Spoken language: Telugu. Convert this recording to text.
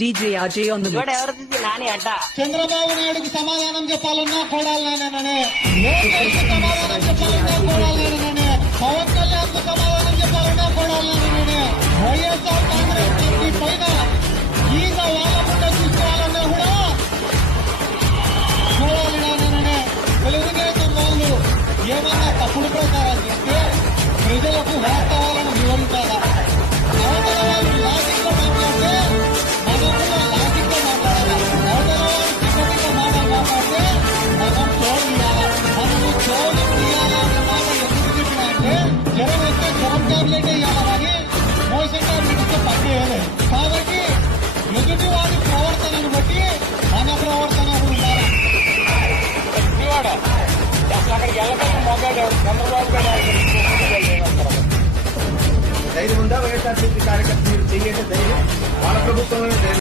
DJ RJ on the mix. Chandrababu నాయుడుకి సమాధానం చెప్పాలన్నా కోడాలనే, లోకేష్కి సమాధానం చెప్పాలన్నా కోడాలనే, పవన్ కళ్యాణ్ కు సమాధానం చెప్పాలన్నా కోడాలనే, వైఎస్ఆర్ కాంగ్రెస్ పార్టీ పైన ఈగ వాళ్ళకుండా తీసుకోవాలన్నా కూడా కోడాలనే. తెలుగుదేశం వాళ్ళు ఏమన్నా తప్పుడు ప్రచారాలు చేస్తే ప్రజలకు వాస్తవాలను వివరించాలా? అవతల వాళ్ళు లాజిక్ గా మాట్లాడితే మనం కూడా లాజిక్ గా మాట్లాడాలి. అవతల వాళ్ళు చిన్న మాటలు మాట్లాడితే మనం చోడియాలా? మనము చోడి తీయాలా అనే మాట ఎందుకు చెప్పినా అంటే జ్వరం వస్తే జ్వరం టాబ్లెట్ వేయాలా కానీ మోషన్ టాబ్లెట్ ఇస్తే పనిచేయలేదు. కాబట్టి ఎదుటి వారి ప్రవర్తనను బట్టి మన ప్రవర్తన ఉండాలి. అక్కడికి వెళ్ళగానే మొగ్గాడు చంద్రబాబు గారు ధైర్యం ఉందా? వైఎస్ఆర్సీపీ కార్యకర్తలు మీరు చేయండి ధైర్యం వాళ్ళ ప్రభుత్వంలోనే